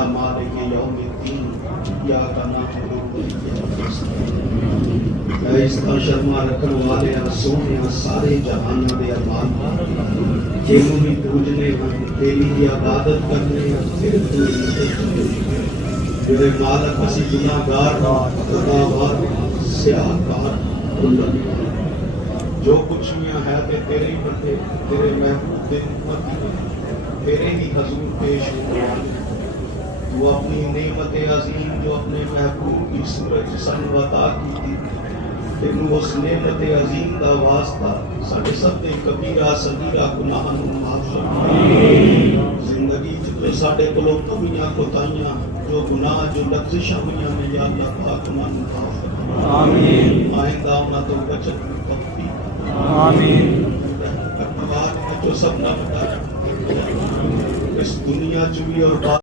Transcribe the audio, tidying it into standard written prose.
या मालिक यौमिद्दीन इय्याका नअबुदु व इय्याका नस्तईन। ऐ इसका शर्मा रखन वाले सोने सारे जहाना दे अरमान जेनू भी पूजने तेरी की इबादत करने फिर तू मेरे मालिक असी गुनाहगार खुदावार स्याहकार जो कुछ भी है ते तेरे ही बंदे तेरे महबूब दे उम्मत तेरे ही हजूर पेश हुआ। तू अपनी नेमत अजीम जो अपने महबूब की सूरज सनवता की थी तेनू उस नेमत अजीम का वास्ता साडे सब दे कबीरा सगीरा गुनाहां नू माफ फरमा। जिंदगी जो साडे कोलों कमियां कोताहियां जो गुनाह जो लफ्ज़िशां हुईयां ने या अल्लाह पाक उन्हां नू माफ फरमा। आमीन। आइंदा उन्हां तो बचत दी तौफीक। आमीन। जो सब ना बता इस दुनिया च भी और